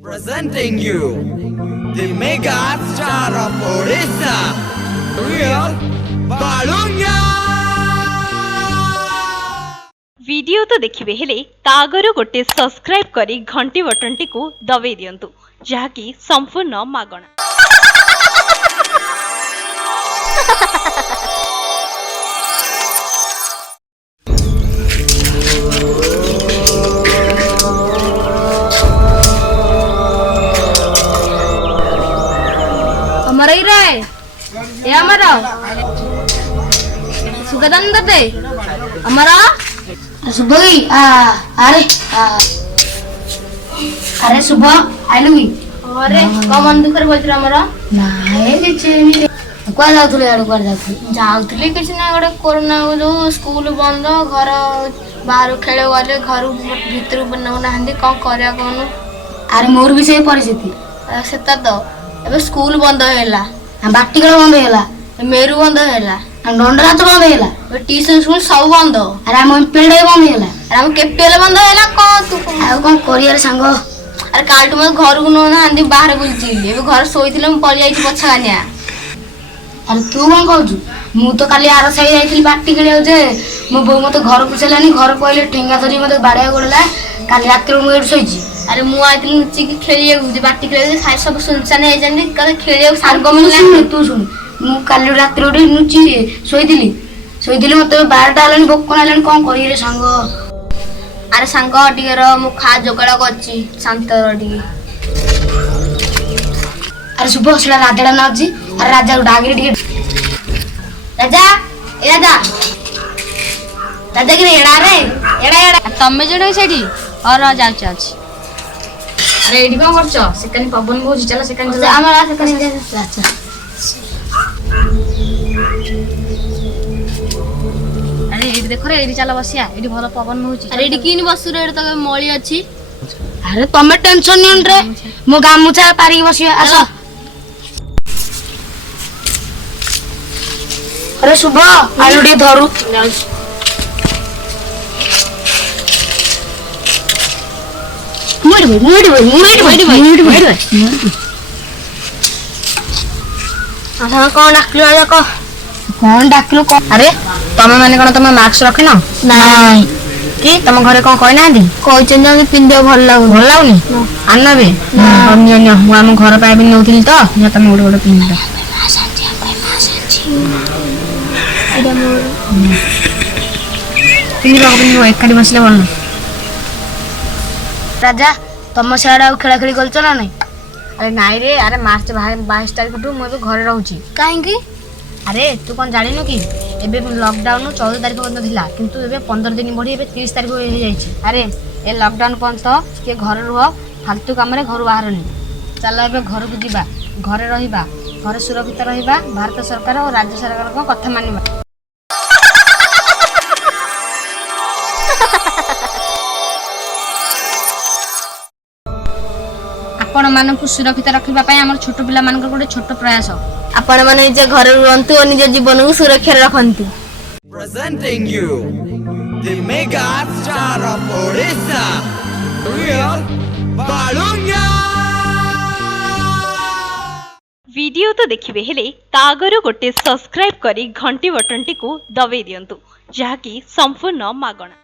Presenting you the mega star of Odisha, real Balunga. Video तो देखिए हेले तागर गोटे सब्सक्राइब करी घंटी बटन टी को दबे दियंतु जहाँकि संपूर्ण मागणा। हमारा ही रहा है ये हमारा सुगंध दे हमारा सुबह ही अरे अरे सुबह आइलु की अरे कम मन दुखर बोल रहा हमारा नाए किछ कुआ जाउथले आडू कुआ जाउथले किछ ना गोटे कोरोना जो स्कूल बंद घर बाहर खेल गले घर भीतर बनौ नाहंदी कौन करया कोन अरे मोर भी से परिस्थिति सेता तो एबे स्कूल बंद हैला बाटिकल बंद हैला मेरू बंद हैला डंडराच बंद हैला ट्यूशन स्कूल सब बंद अरे हम पेड़े बंद हैला अरे हम केपीएल बंद हैला को तू आ कोन करियर संग अरे कालटु म घर को न आंदी बाहर बुलची एबे घर सोइथिले म पळि आइछि पछानिया अरे तू कोन कहू मु तो काली आर साई जाइथिल बाटिकल जे मो बो मते घर पुछलानी घर पहिले ठेंगा धरी मते बाड़िया गोडला काली रात्री मु एड सोइछि अरे मु आइथिल नुची की खेलिए बाटी खेले साइ सब सुनसान हे जंदी कले खेलिए सारग मिलला तू सुन मु काली रात्री उडी नुची सोइदिली मते 12टा आलनी भोक आलनी कोन करी रे संग अरे संग टिकर मु खा जोगड़ा करछि शांतर डी अरे सुबह सला राजाडा नाजी अरे राजा डागरी डी राजा ए राजा राजा की एडा रे एडा तमे जडे सेठी और जाउछ अछि अरे एडी कोन करछ सेकनी पवन बहु चला सेकनी चला हमरा सेकनी अच्छा अरे एडी देखो रे एडी चला बसिया एडी भलो पवन बहु अरे एडी किनी बसु रे त मळी अछि अरे तमे टेंशन नियन रे मो गामुचा पारी बसिया आसो अरे सुबह आलू डी धरू कौन डाकलु अरे तमे माने कोन तमे मास्क रखिनो नाही कि तम घरे कोन कहि नांदी कहचन जे पिंदियो भल लागुनी आनबे अन्य मु हम घर पाए भी नउथिल तो या तमे ओडे ओडे पिंदा एडा मोर पिंदियो एकाडी बसले भल राजा तम साडा खेला खेली करछ ना नहीं अरे नाई रे अरे मार्च 22 तारिख टू मु घर रहउची काहे की अरे तू कोन जानिनो कि एबे लॉकडाउन 14 तारिख बंद थिला किंतु एबे 15 दिन बढ़ी एबे 30 तारिख हो जाईची अरे ए लॉकडाउन पंत के घर रह फालतू काम रे घर बाहर नहीं चल एबे घर को दिबा घरे रहिबा घर सुरक्षित रहिबा भारत सरकार और राज्य सरकार को कथा मानिबा आपण मानकु सुरक्षित रखिबा पय हमर छोट पिला मानकर गोटे छोट प्रयास आपण माने जे घर रहंतु और निज जीवन को सुरक्षा रखंतु Presenting you the mega star of Odisha, real Balunga. Video तो देखिए हेले तागर गोटे सब्सक्राइब करी घंटी बटन टी को दबे दियंतु जहाँकि संपूर्ण मागणा।